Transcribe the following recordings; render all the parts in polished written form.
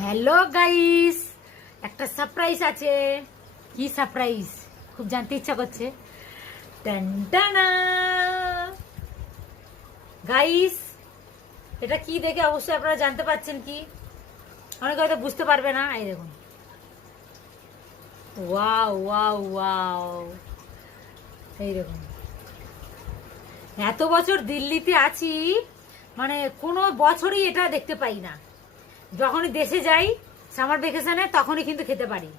Hello guys, একটা surprise আছে। কি সারপ্রাইজ খুব জানতে ইচ্ছা করছে। টানটানা গাইস, এটা কি দেখে অবশ্যই আপনারা জানতে পারছেন। কি অনেকে হয়তো বুঝতে পারবে না। এই দেখুন, ওয়াও ওয়াও ওয়াও। এই দেখুন, এত বছর দিল্লিতে আছি, মানে কোনো বছরই এটা দেখতে পাই না। যখনই দেশে যাই সামার ভ্যাকেশনে তখনই কিন্তু খেতে পারি,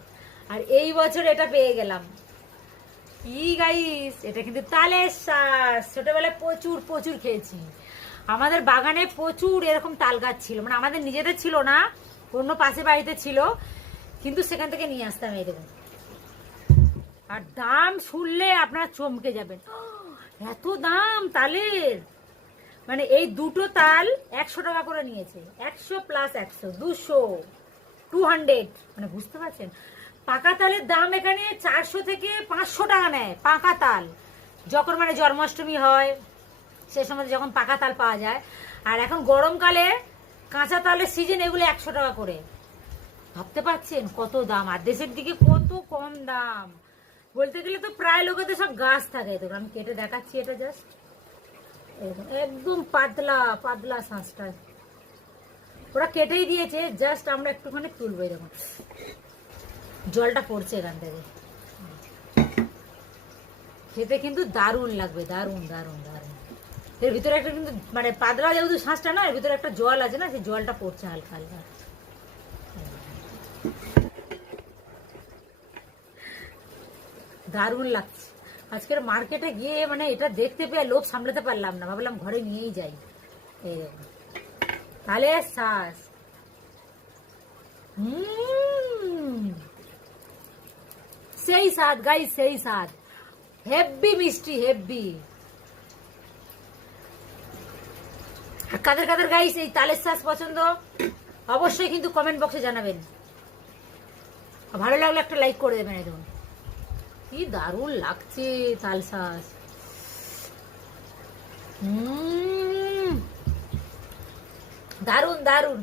আর এই বছর এটা পেয়ে গেলাম। কি গাইস, এটা কিন্তু তালের শ্বাস। ছোটবেলায় প্রচুর প্রচুর খেয়েছি। আমাদের বাগানে প্রচুর এরকম তাল গাছ ছিল, মানে আমাদের নিজেদের ছিল না, অন্য পাশে বাড়িতে ছিল, কিন্তু সেখান থেকে নিয়ে আসতাম। এই দেখুন, আর দাম শুনলে আপনারা চমকে যাবেন। এত দাম তালের! মানে এই দুটো তাল 100 টাকা করে নিয়েছে। 100 প্লাস 100, 200, 200, মানে বুঝতে পারছেন। পাকা তালের দাম এখানে 400 থেকে 500 টাকা নেয় পাকা তাল। যখন মানে জন্মাষ্টমী হয় সে সময় যখন পাকা তাল পাওয়া যায়, আর এখন গরমকালে কাঁচা তালের সিজন, এগুলো 100 টাকা করে। ভাবতে পারছেন কত দাম, আর দেশের দিকে কত কম দাম। বলতে গেলে তো প্রায় লোকেদের সব গাছ থাকে। তো আমি কেটে দেখাচ্ছি, এটা জাস্ট একদম পাতলা পাতলা শাঁসটা ওরা কেটেই দিয়েছে, জাস্ট আমরা একটুখানি তুলবো। এরকম জলটা পড়ছে এখান থেকে। খেতে কিন্তু দারুণ লাগবে, দারুণ দারুণ দারুণ। এর ভিতরে একটা কিন্তু মানে পাতলা যেহেতু শাঁসটা না, এর ভিতরে একটা জল আছে না, সেই জলটা পড়ছে হালকা হালকা। দারুণ লাগছে। আজকের মার্কেটে গিয়ে মানে এটা দেখতে পেয়ে লোভ সামলাতে পারলাম না, ভাবলাম ঘরে নিয়েই যাই। এই দেখুন, তাহলে শ্বাস। সেই স্বাদ গাইস, সেই স্বাদ। হেভি মিষ্টি, হেভি। কাদের কাদের গাইস এই তালের শ্বাস পছন্দ অবশ্যই কিন্তু কমেন্ট বক্সে জানাবেন। ভালো লাগলে একটা লাইক করে দেবেন। দেখুন কি দারুণ লাগছে তাল শ্বাস। দারুণ দারুণ।